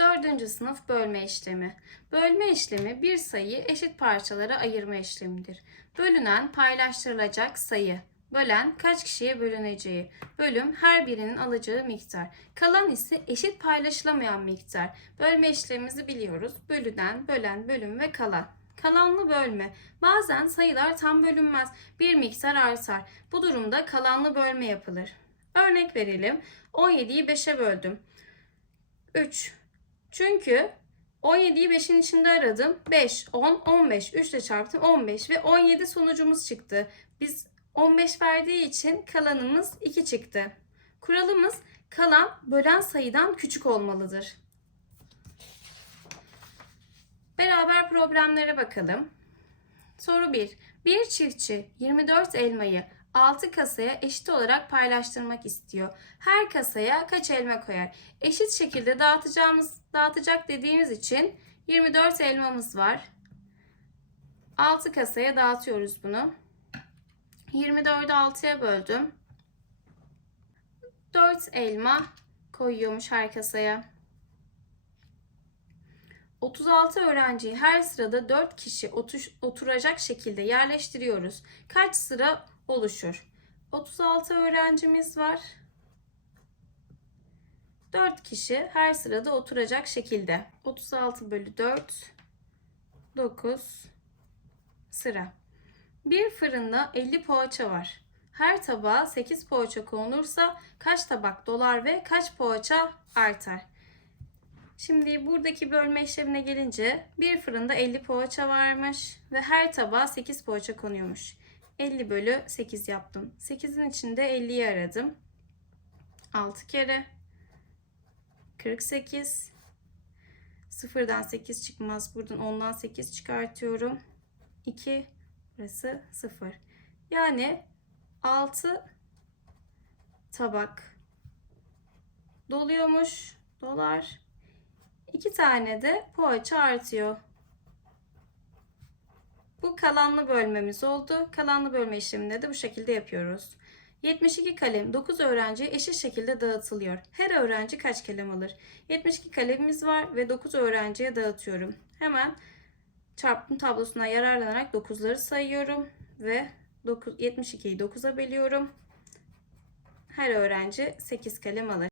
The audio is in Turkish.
Dördüncü sınıf bölme işlemi. Bölme işlemi bir sayıyı eşit parçalara ayırma işlemidir. Bölünen paylaştırılacak sayı. Bölen kaç kişiye bölüneceği. Bölüm her birinin alacağı miktar. Kalan ise eşit paylaşılamayan miktar. Bölme işlemimizi biliyoruz. Bölünen, bölen, bölüm ve kalan. Kalanlı bölme. Bazen sayılar tam bölünmez. Bir miktar artar. Bu durumda kalanlı bölme yapılır. Örnek verelim. 17'yi 5'e böldüm. 3. Çünkü 17'yi 5'in içinde aradım. 5, 10, 15. 3 ile çarptım 15 ve 17 sonucumuz çıktı. Biz 15 verdiği için kalanımız 2 çıktı. Kuralımız kalan bölen sayıdan küçük olmalıdır. Beraber problemlere bakalım. Soru 1. Bir çiftçi 24 elmayı 6 kasaya eşit olarak paylaştırmak istiyor. Her kasaya kaç elma koyar? Eşit şekilde dağıtacağımız dağıtacak dediğimiz için 24 elmamız var. 6 kasaya dağıtıyoruz bunu. 24'ü 6'ya böldüm. 4 elma koyuyormuş her kasaya. 36 öğrenciyi her sırada 4 kişi otur- oturacak şekilde yerleştiriyoruz. Kaç sıra oluşur? 36 öğrencimiz var. 4 kişi her sırada oturacak şekilde. 36 bölü 4 9 sıra. Bir fırında 50 poğaça var. Her tabağa 8 poğaça konulursa kaç tabak dolar ve kaç poğaça artar? Şimdi buradaki bölme işlemine gelince bir fırında 50 poğaça varmış ve her tabağa 8 poğaça konuyormuş. 50 bölü 8 yaptım. 8'in içinde 50'yi aradım. 6 kere 48 Sıfırdan 8 çıkmaz. Buradan 10'dan 8 çıkartıyorum. 2 burası 0. Yani 6 tabak doluyormuş. Dolar. 2 tane de poğaça artıyor. Bu kalanlı bölmemiz oldu. Kalanlı bölme işleminde de bu şekilde yapıyoruz. 72 kalem 9 öğrenciye eşit şekilde dağıtılıyor. Her öğrenci kaç kalem alır? 72 kalemimiz var ve 9 öğrenciye dağıtıyorum. Hemen çarpım tablosuna yararlanarak 9'ları sayıyorum ve 9, 72'yi 9'a bölüyorum. Her öğrenci 8 kalem alır.